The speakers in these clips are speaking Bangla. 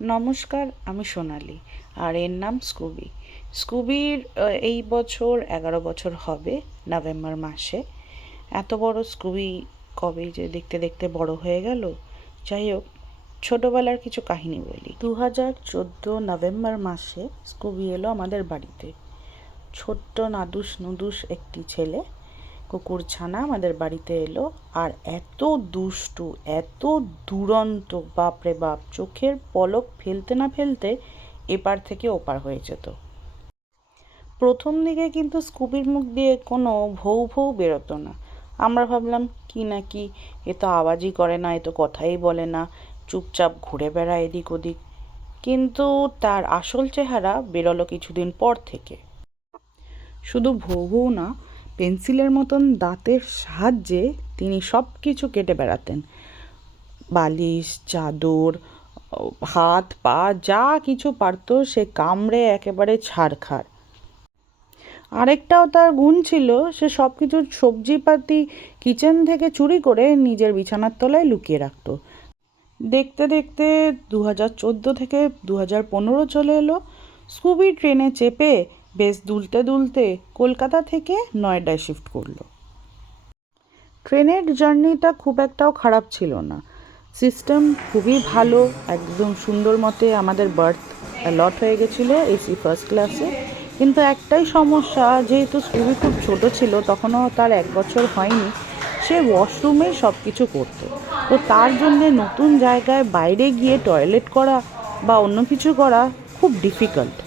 নমস্কার, আমি সোনালি আর এর নাম স্কুবি। স্কুবির এই বছর 11 বছর হবে নভেম্বর মাসে। এত বড় স্কুবি কবে যে দেখতে দেখতে বড় হয়ে গেল। যাই হোক, ছোটোবেলার কিছু কাহিনী বলি। 2014 নভেম্বর মাসে স্কুবি এলো আমাদের বাড়িতে। ছোট্ট নাদুস নুদুস একটি ছেলে কুকুর ছানা আমাদের বাড়িতে এলো, আর এত দুষ্টু, এত দুরন্ত, বাপরে বাপ, চোখের পলক ফেলতে না ফেলতে এপার থেকে ওপার হয়ে যেত। প্রথম দিকে কিন্তু স্কুবির মুখ দিয়ে কোনো ভৌ ভৌ বেরোতো না। আমরা ভাবলাম কি না কি, এ তো আওয়াজই করে না, এ তো কথাই বলে না, চুপচাপ ঘুরে বেড়ায় এদিক ওদিক। কিন্তু তার আসল চেহারা বেরোলো কিছুদিন পর থেকে। শুধু ভৌ ভৌ না, পেন্সিলের মতন দাঁতের সাহায্যে তিনি সব কিছু কেটে বেড়াতেন। বালিশ, চাদর, হাত পা যা কিছু পারতো সে কামড়ে একেবারে ছাড়খাড়। আরেকটাও তার গুণ ছিল, সে সব কিছু সবজিপাতি কিচেন থেকে চুরি করে নিজের বিছানার তলায় লুকিয়ে রাখতো। দেখতে দেখতে 2014 থেকে 2015 চলে এলো। স্কুবি ট্রেনে চেপে বেশ দুলতে দুলতে কলকাতা থেকে নয়ডায় শিফট করলো। ট্রেনের জার্নিটা খুব একটাও খারাপ ছিল না, সিস্টেম খুবই ভালো, একদম সুন্দর মতে আমাদের বার্থ অ্যালট হয়ে গেছিলো এসি ফার্স্ট ক্লাসে। কিন্তু একটাই সমস্যা, যেহেতু স্কুবি খুব ছোট ছিল, তখনও তার 1 বছর হয়নি, সে ওয়াশরুমেই সব কিছু করতো। তো তার জন্যে নতুন জায়গায় বাইরে গিয়ে টয়লেট করা বা অন্য কিছু করা খুব ডিফিকাল্ট।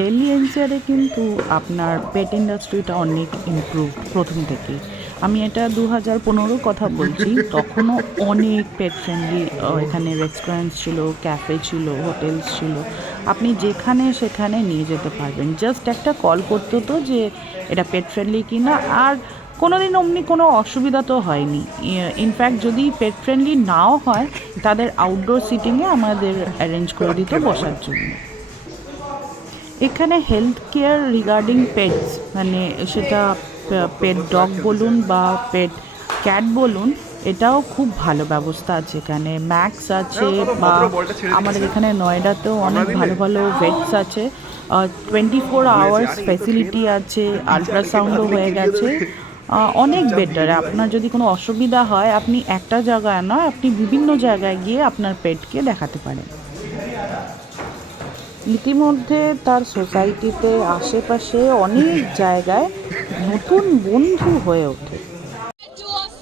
দিল্লি এনসিআরে কিন্তু আপনার পেট ইন্ডাস্ট্রিটা অনেক ইমপ্রুভ প্রথম থেকেই। আমি এটা 2015 কথা বলছি, তখনও অনেক পেট ফ্রেন্ডলি এখানে রেস্টুরেন্টস ছিল, ক্যাফে ছিল, হোটেলস ছিল। আপনি যেখানে সেখানে নিয়ে যেতে পারবেন, জাস্ট একটা কল করতে হতো যে এটা পেট ফ্রেন্ডলি কি না। আর কোনোদিন অমনি কোনো অসুবিধা তো হয়নি। ইনফ্যাক্ট যদি পেট ফ্রেন্ডলি নাও হয়, তাদের আউটডোর সিটিংয়ে আমাদের অ্যারেঞ্জ করে দিত বসার জন্য। এখানে হেলথ কেয়ার রিগার্ডিং পেটস, মানে সেটা পেট ডগ বলুন বা পেট ক্যাট বলুন, এটাও খুব ভালো ব্যবস্থা আছে। এখানে ম্যাক্স আছে, বা আমাদের এখানে নয়ডাতেও অনেক ভালো ভালো ভেটস আছে। 24 আওয়ার্স ফেসিলিটি আছে, আলট্রাসাউন্ডও হয়ে গেছে। অনেক বেটার। আপনার যদি কোনো অসুবিধা হয়, আপনি একটা জায়গায় নয়, আপনি বিভিন্ন জায়গায় গিয়ে আপনার পেটকে দেখাতে পারেন। ইতিমধ্যে তার সোসাইটিতে আশেপাশে অনেক জায়গায় নতুন বন্ধু হয়ে ওঠে।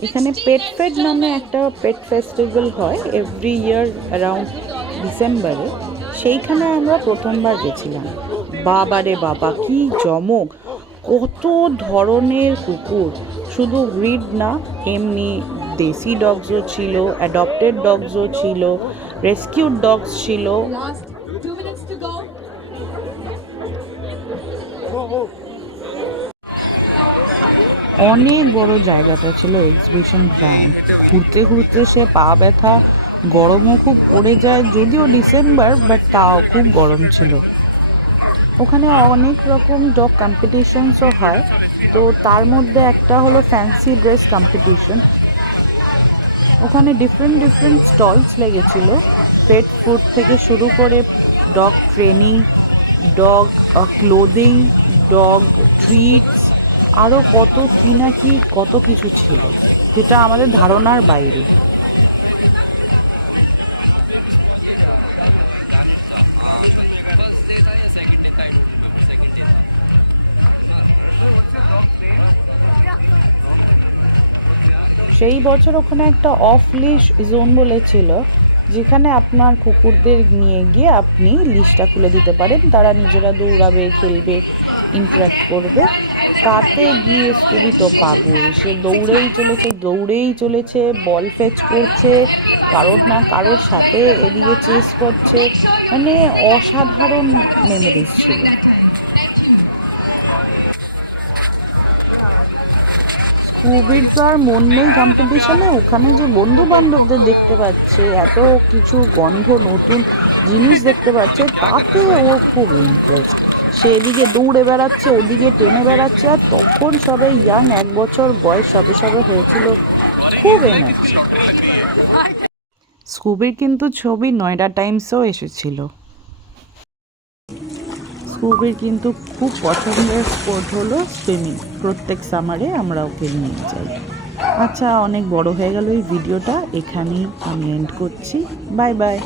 এখানে পেট ফেড নামে একটা পেট ফেস্টিভ্যাল হয় এভরি ইয়ার অ্যারাউন্ড ডিসেম্বরে। সেইখানে আমরা প্রথমবার গেছিলাম। বাবারে বাবা, কি জমক! কত ধরনের কুকুর, শুধু ব্রিড না, এমনি দেশি ডগসও ছিল, অ্যাডপ্টেড ডগসও ছিল, রেস্কিউড ডগস ছিল। অনেক বড় জায়গাটা ছিল এক্সিবিশন গ্রাউন্ড। ঘুরতে ঘুরতে সে পা ব্যথা, গরমও খুব পড়ে যায়, যদিও ডিসেম্বর, বাট তাও খুব গরম ছিল। ওখানে অনেক রকম ডগ কম্পিটিশনসও হয়। তো তার মধ্যে একটা হলো ফ্যান্সি ড্রেস কম্পিটিশন। ওখানে ডিফারেন্ট ডিফারেন্ট স্টলস লেগেছিল, পেট ফুড থেকে শুরু করে dog training, dog clothing, dog treats, আরও কত কি না কি কত কিছু ছিল, যেটা আমাদের ধারণার বাইরে। সেই বছর ওখানে একটা অফ লিশ জোন বলেছিল, যেখানে আপনার কুকুরদের নিয়ে গিয়ে আপনি লিশটা খুলে দিতে পারেন, তারা নিজেরা দৌড়াবে, খেলবে, ইন্টারাক্ট করবে। তাতে গিয়ে স্কুবি তো পাগল, সে দৌড়েই চলেছে, বল ফেচ করছে, কারোর না কারোর সাথে এদিকে চেস করছে, মানে অসাধারণ মেমোরিজ ছিল। স্কুবির তো আর মন নেই কম্পিটিশনে। ওখানে যে বন্ধু বান্ধবদের দেখতে পাচ্ছে, এত কিছু গন্ধ, নতুন জিনিস দেখতে পাচ্ছে, তাতে ও খুব ইন্টারেস্ট। সে এদিকে দৌড়ে বেড়াচ্ছে, ওদিকে টেনে বেড়াচ্ছে, আর তখন সবে ইয়াং, 1 বছর বয়স সবে সবে হয়েছিল, খুব এনার্জি। স্কুবির কিন্তু ছবি নয়ডা টাইমসেও এসেছিল। স্কুবির কিন্তু খুব পছন্দের স্পোর্ট হলো সুইমিং। প্রত্যেক সামারে আমরা ওকে নিয়ে যাই। আচ্ছা, অনেক বড় হয়ে গেল এই ভিডিওটা, এখানেই আমি এন্ড করছি। Bye bye.